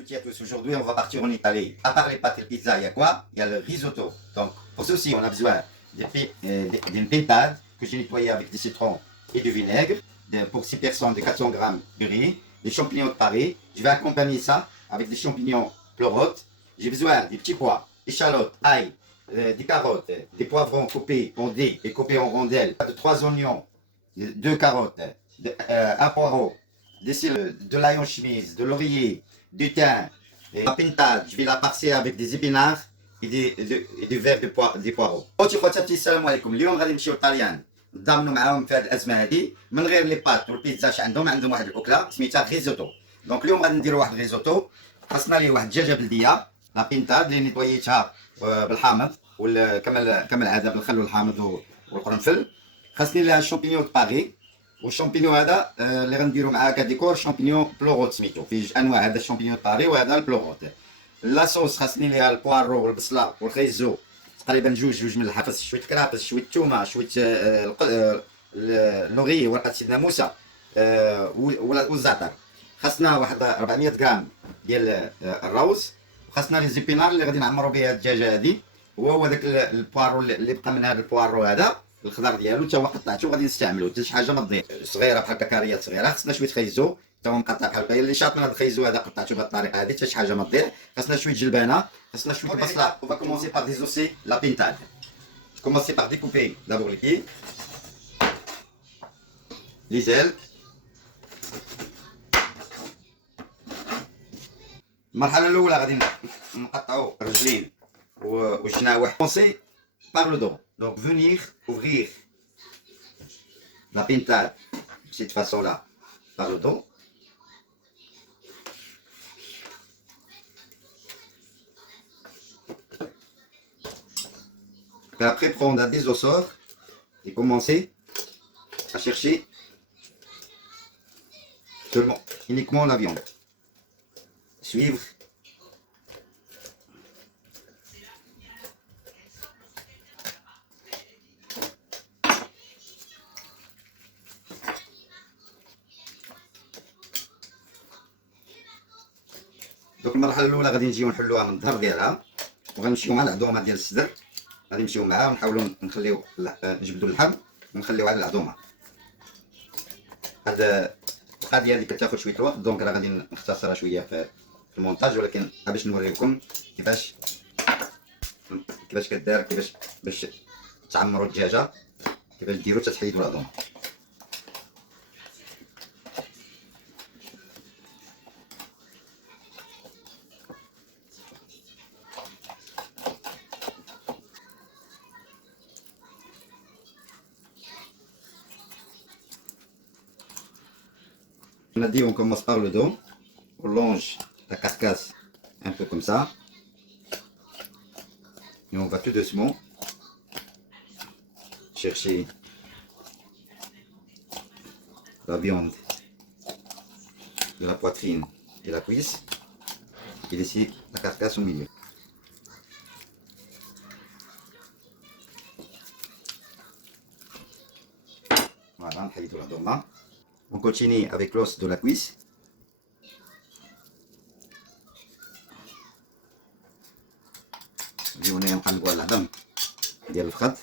toutes et à tous. Aujourd'hui, on va partir en Italie. À part les pâtes et le pizza, il y a quoi? Il y a le risotto. Donc, pour ceci, on a besoin d'une pintade que j'ai nettoyée avec du citron et du vinaigre. Pour 6 personnes, de 400 grammes de riz. Des champignons de Paris. Je vais accompagner ça avec des champignons pleurotes. J'ai besoin des petits pois, échalotes, ail, des carottes, des poivrons coupés en dés et coupés en rondelles, 3 oignons, 2 carottes, un poireau, de l'ail en chemise, de laurier, du thym, et la pintade. Je vais la farcer avec des épinards et des verres de poireaux. خوتي خواتاتي السلام عليكم. اليوم غادي نمشيو لطاليان نضامنوا معاهم في هذه الازمه هذه من غير لي بات والبيتزا. اش عندهم واحد الاكله سميتها ريزوتو. دونك اليوم غادي نديروا واحد الريزوتو. خاصنا ليه واحد الدجاجه بلديه، لا بينتاد اللي نيطويتها بالحامض كما العاده بالخل والحامض والقرنفل. خاصني لها الشامبينيون دو باري، والشامبينيون هذا اللي غنديرو معاه كديكور شامبينيون بلوغوت سميتو. فيه جوج انواع، هذا الشامبينيون دو باري وهذا البلوغوت. لاصوص خاصني لها البوارو والبصله والخيزو، تقريبا جوج من الحفص، شويه كرابس، شويه الثومه، شويه اللوغي، ورقه سيدنا موسى والزعتر. خاصنا واحد 400 غرام ديال الروز. خاصنا لي زيبينار اللي غادي نعمروا بها الدجاجه هذه، وهو داك البوارو اللي بقى من هذا البوارو هذا الخضر ديالو تا هو قطعته غادي نستعملو، حتى شي حاجه ما تضيع صغيره بحال كاريات صغيره. خاصنا شويه خيزو تا هو مقطع بحال هكا، اللي شاط من هذا الخيزو هذا قطعته بهذه الطريقه هذه حتى شي حاجه ما تضيع. خاصنا شويه جلبانه، خاصنا شويه بصله. On va commencer par désosser la pintade. Commencer par découper d'abord les pieds, les ailes. المرحله الاولى غادي نقطعوا الرجلين والجناح. Commencer par le dos. Donc venir ouvrir la pintade de cette façon là par le dos. Et après prendre un désosseur et commencer à chercher seulement uniquement la viande. Suivre دوك المرحله الاولى غادي نجيو نحلوها من الظهر ديالها، وغنمشيو مع العظومه ديال الصدر. غادي نمشيو معاها ونحاولوا نخليو نجبدوا اللحم ونخليو على العظومه. هاد القضيه هذه كتاخذ شويه الوقت، دونك راه غادي نختصرها شويه في المونتاج، ولكن باش نوريكم كيفاش كدار، باش تعمروا الدجاجه، كيفاش ديروا حتى تحيدوا العظومه. On a dit on commence par le dos, on longe la carcasse un peu comme ça, et on va tout doucement chercher la viande de la poitrine et la cuisse, et laisser la carcasse au milieu. Voilà, on fait la doma. On continue avec l'os de la cuisse. هنا نقلبوا على العظم ديال الفخذ،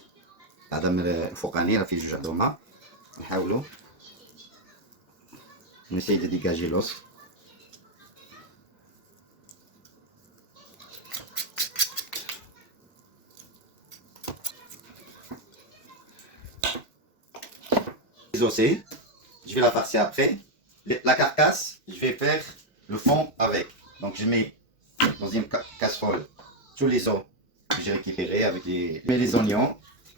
العظم الفوقاني راه فيه جوج عظومه. نحاولوا نسيي دو ديجاجي لوس. Désossé. Je vais la farcer après. La carcasse, je vais faire le fond avec. Donc je mets dans une casserole tous les os que j'ai récupérés avec je mets les oignons,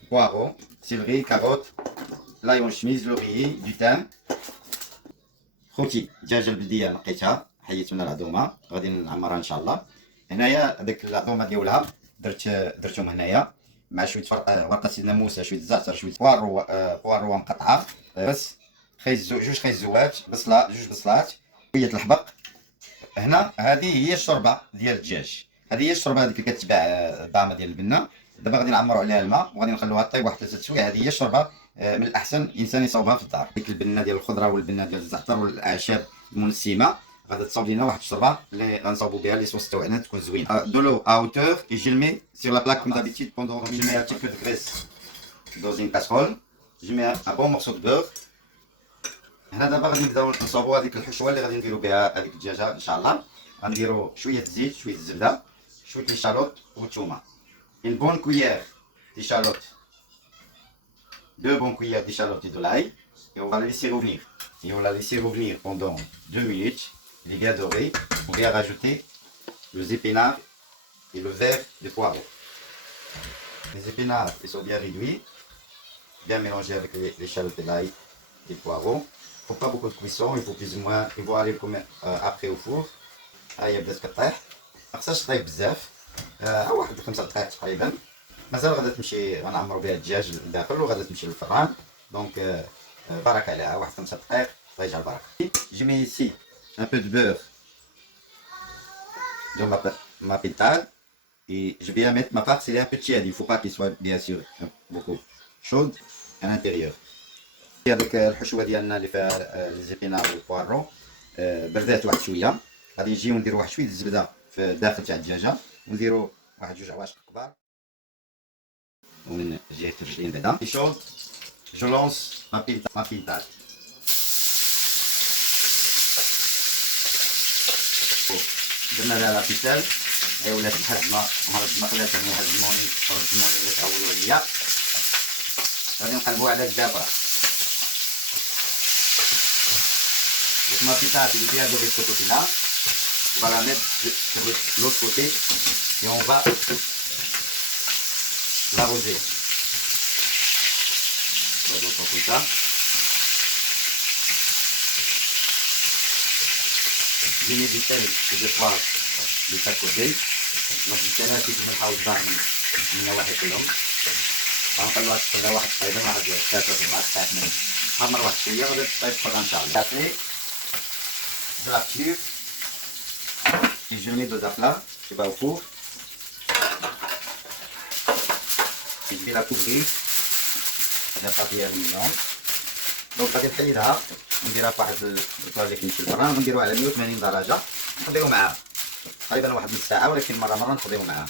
poireaux, céleri, carottes, l'ail en chemise, laurier, du thym. خوتي الدجاجه البلديه نقيتها، حيدت منها العظومه، غادي نعمرها ان شاء الله. هنايا داك العظومه ديالها درتهم هنايا مع شويه ورقه سيدنا موسى، شويه زعتر، شويه بوارو مقطعه، بس جوج خيزوات، جوج بصلات، شويه الحبق. هنا هذه هي الشوربه ديال الدجاج، هذه هي الشوربه هذيك اللي كتباع الطعمه ديال البنه. دابا غادي نعمروا عليها الماء وغادي نخلوها طيب واحد 3 سوايع. هذه هي الشوربه من الاحسن الانسان يصاوبها في الدار. ديك البنه ديال الخضره والبنه ديال الزعتر والاعشاب المنسمه غادي تصاوب لينا واحد الشربه اللي غنصاوبوا بها لي صوص تاعنا تكون زوينه. دو لو ا hauteur et je le mets sur la plaque comme d'habitude pendant je mets un petit peu de graisse dans une casserole. Je mets un bon morceau de beurre. هنا دابا غادي نبداو نصاوبوا هذيك الحشوه اللي غادي نديروا بها هذيك الدجاجه ان شاء الله. غنديروا شويه الزيت شويه الزبده شويه الشالوت والثومه. une bonne cuillère d'échalote, 2 bonnes cuillères d'échalote et de l'ail, et on va la laisser revenir. Et on la laisser revenir pendant 2 minutes. Il est bien doré. On vient rajouter les épinards et le verre de poireaux. Les épinards ils sont bien réduits, bien mélangés avec l'échalote et l'ail et le poireau. Il ne faut pas beaucoup de cuisson, il faut plus ou moins, ils vont aller comme après au four. هاي بدات كطيح، ما خصهاش تطيب بزاف، واحد 5 دقائق تقريبا. مازال غادا تمشي غنعمرو بها الدجاج للداخل وغادا تمشي للفران. دونك بارك عليها واحد 5 دقائق الله يجعل البركه. Je mets ici un peu de beurre dans ma pintade et je vais mettre ma farce, elle est un peu tiède, il ne faut pas qu'il soit bien sûr beaucoup chaude à l'intérieur. هذيك الحشوه ديالنا اللي فيها الزيبينار والبوارو بردات واحد شويه، غادي نجيو نديرو واحد شويه الزبده في الداخل تاع الدجاجه ونديرو واحد 2 عواشق كبار ومن جهه الرجلين بعدا. في شوط جو لونس ما بينتاد درنا لها لا بيتال هي ولات محجمه مرجمه خلاتها مهزموني اللي تعودوا عليا. غادي نقلبوها على الدابه. Donc ma pita il est bien de ce côté-là. On va la mettre sur l'autre côté et on va l'arroser. Donc on fait ça. Je mets du sel et du poivre de chaque côté. Donc du sel في الملح والزعتر من واحد كيلو. غنخلوها تطيب واحد تقريبا واحد 3 4 ساعات من حمر واحد شويه غادي تطيب بقى ان شاء الله. Je la tire et je mets dans un plat, je vais au four et je vais la couvrir d'un papier aluminium. Donc غادي نحيدها ونديرها في واحد البطاطا اللي كيمشي للفران ونديروها على 180 درجة نخليو معاها تقريبا واحد نص ساعة، ولكن مرة نخليو معاها.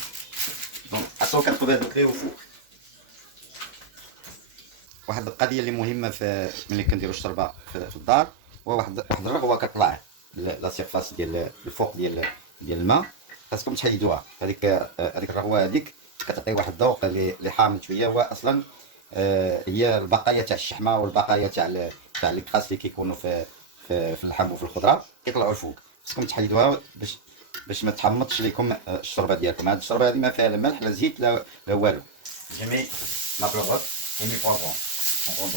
دونك 180 دوغري au four. واحد القضية اللي مهمة في ملي كنديرو الشربة في الدار هو واحد الرغوة كطلع لا سيرفاس ديال الفوق ديال الماء، خاصكم تحيدوها. هذيك الرغوه هذيك كتعطي واحد الذوق اللي حامض شويه، هو اصلا هي البقايا تاع الشحمه والبقايا تاع الكراس اللي كيكونوا في اللحم وفي الخضره كيطلعوا الفوق. خاصكم تحيدوها باش ما تحمضش لكم الشربه ديالكم. هذه الشربه هذه ما فيها لا ملح لا زيت لا والو. جيمي ما بلوغوت ومي بوافون اون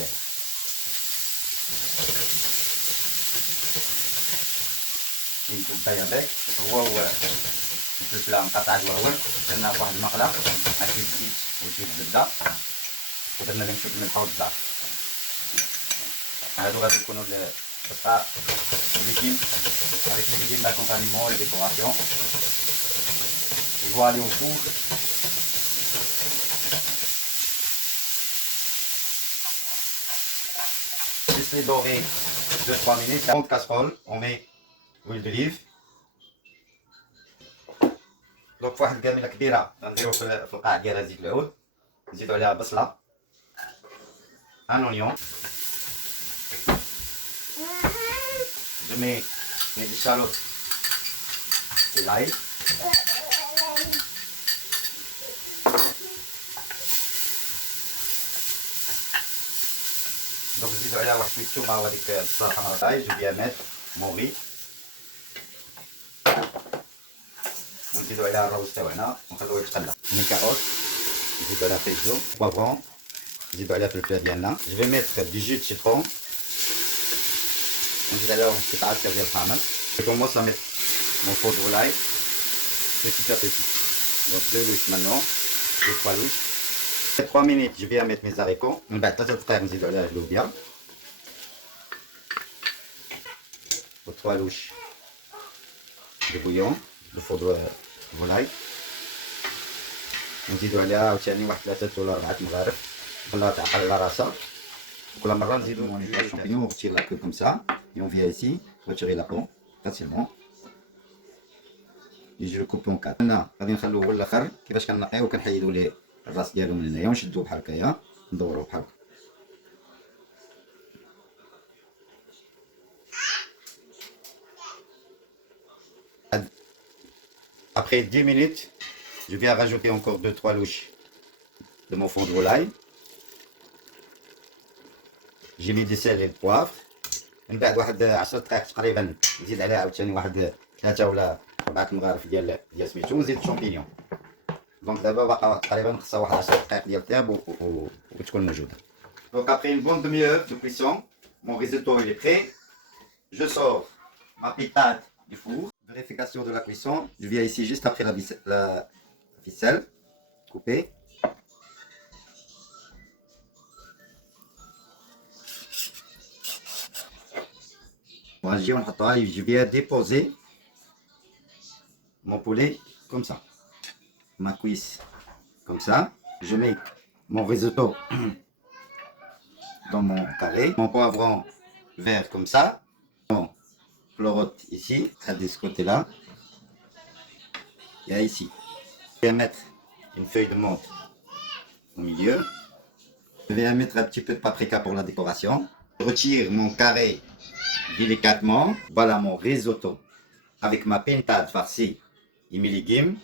كوبايه باك هو الفلفله مقطع الورور درنا فواحد المقله مع شويه زيت وشويه الزبده ودرنا لهم شويه الملح والزعتر. هادو غادي يكونوا القطع اللي كاين avec les légumes d'accompagnement et décoration. Je vais aller au four. Juste les dorer 2-3 minutes. Dans la casserole, on met l'huile d'olive. Donc واحد الكاميله كبيره غنديرو في القاع ديالها زيت العود، نزيدو عليها بصله، ان اونيون. Je mets mes échalotes et l'ail. Donc نزيدو عليها واحد شويه الثومه وهذيك البصله الحمراء تاعي. جو فيان ميت مون ري ونزيدو عليها الروز تاعنا ونخلوه يتقلى. مي كاروت نزيدو عليها فيزو بوافون، نزيدو عليها الفلفله ديالنا. جو في ميتر دي جو دو سيترون ونزيد عليها واحد 6 عصير ديال الخمر. Je commence à mettre mon pot de volaille petit à petit. Donc 2 louches maintenant, 2-3 louches. 3 minutes je vais mettre mes haricots. من بعد 3 دقائق نزيدو عليها اللوبيا و 3 louches de bouillon de fond de volaille. نزيدو عليها عاوتاني واحد 3 ولا 4 مغارف نخليها تعقل على راسها. كل مرة نزيدو شامبينيون وغتير لا كو كوم سا. Et on vient ici retirer la peau. فاسيلمون. يجي لو كوبي اون كات. هنا غادي نخلوه هو الاخر كيفاش كنقيه وكنحيدو ليه الراس ديالو من هنايا ونشدوه بحال هكايا ندوروه بحال هكا. Après 10 minutes, je viens rajouter encore 2-3 louches de mon fond de volaille. J'ai mis du sel et du poivre. من بعد واحد 10 دقائق تقريبا نزيد عليها عاوتاني واحد 3 ولا 4 مغارف ديال سميتو ونزيد الشامبينيون. دونك دابا باقا تقريبا خصها واحد 10 دقائق ديال الطياب وتكون موجوده. Donc après une bonne demi-heure de cuisson, mon risotto il est prêt. Je sors ma pintade du four. Vérification de la cuisson. Je viens ici juste après la ficelle coupée. Je viens déposer mon poulet comme ça, ma cuisse comme ça. Je mets mon risotto dans mon carré, mon poivron vert comme ça, mon pleurote ici, de ce côté-là, et ici. Je vais mettre une feuille de menthe au milieu. Je vais mettre un petit peu de paprika pour la décoration. Je retire mon carré délicatement. Voilà mon risotto avec ma pintade farcie et mes légumes.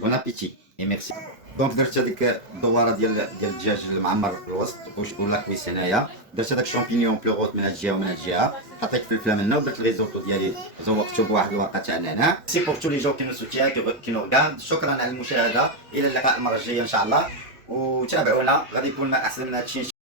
Bon appétit et merci. دونك درت هذيك الدواره ديال الدجاج المعمر في الوسط ولا كويس هنايا. درت هذاك الشامبينيون بلوغوت من هاد الجهه ومن هاد الجهه. حطيت فلفله من هنا ودرت الريزوتو ديالي زوقته بواحد الورقه تاع النعناع. سي بور تو لي جون كي نو سوتيان كي نو ريغارد. شكرا على المشاهده. الى اللقاء المره الجايه ان شاء الله. وتابعونا غادي يكون ما احسن من هادشي.